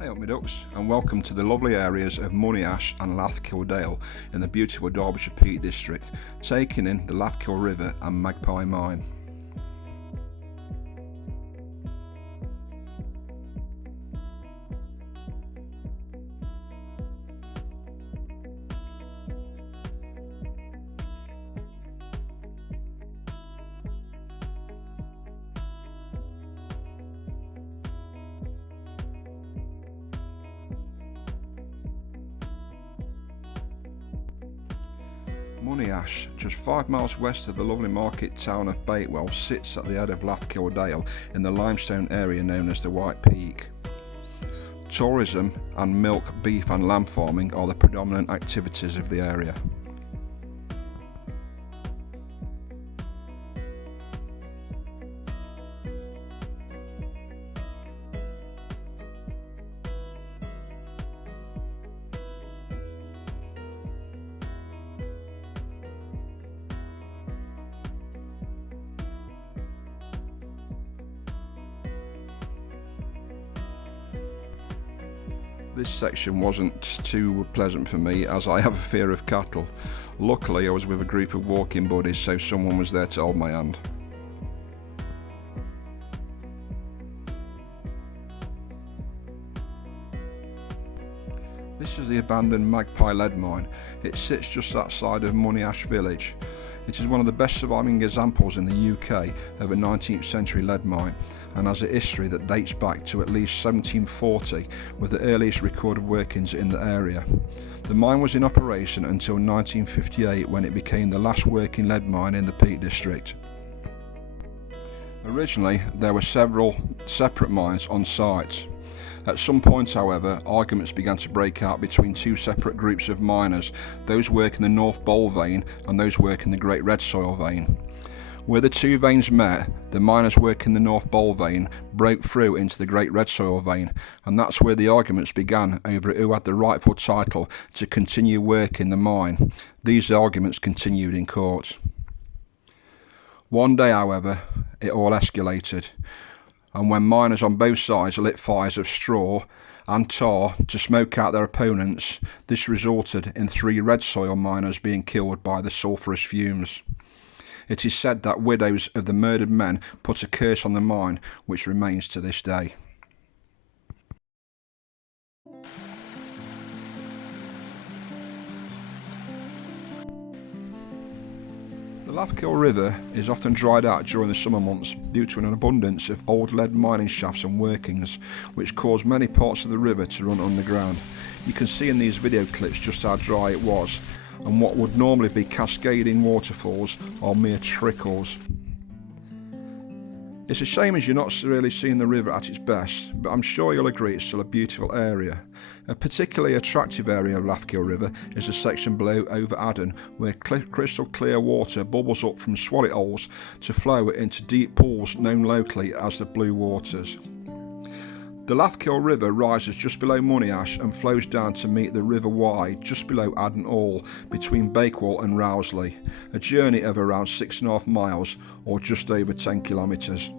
Hey up my ducks, and welcome to the lovely areas of Monyash and Lathkill Dale in the beautiful Derbyshire Peak District, taking in the Lathkill River and Magpie Mine. Monyash, just 5 miles west of the lovely market town of Bakewell, sits at the head of Lathkill Dale in the limestone area known as the White Peak. Tourism and milk, beef and lamb farming are the predominant activities of the area. This section wasn't too pleasant for me as I have a fear of cattle. Luckily I was with a group of walking buddies, so someone was there to hold my hand. This is the abandoned Magpie lead mine. It sits just outside of Monyash village. It is one of the best surviving examples in the UK of a 19th century lead mine, and has a history that dates back to at least 1740, with the earliest recorded workings in the area. The mine was in operation until 1958, when it became the last working lead mine in the Peak District. Originally there were several separate mines on site. At some point, however, arguments began to break out between two separate groups of miners, those working the North Bowl vein and those working the Great Red Soil vein. Where the two veins met, the miners working the North Bowl vein broke through into the Great Red Soil vein, and that's where the arguments began over who had the rightful title to continue working the mine. These arguments continued in court. One day, however, it all escalated, and when miners on both sides lit fires of straw and tar to smoke out their opponents, this resulted in 3 red soil miners being killed by the sulphurous fumes. It is said that widows of the murdered men put a curse on the mine, which remains to this day. The Lathkill River is often dried out during the summer months due to an abundance of old lead mining shafts and workings, which cause many parts of the river to run underground. You can see in these video clips just how dry it was, and what would normally be cascading waterfalls are mere trickles. It's a shame as you're not really seeing the river at its best, but I'm sure you'll agree it's still a beautiful area. A particularly attractive area of Lathkill River is the section below Over Addon, where crystal clear water bubbles up from swallow holes to flow into deep pools known locally as the Blue Waters. The Lathkill River rises just below Monyash and flows down to meet the River Wye just below Addon Hall, between Bakewell and Rowsley, a journey of around 6.5 miles or just over 10 kilometres.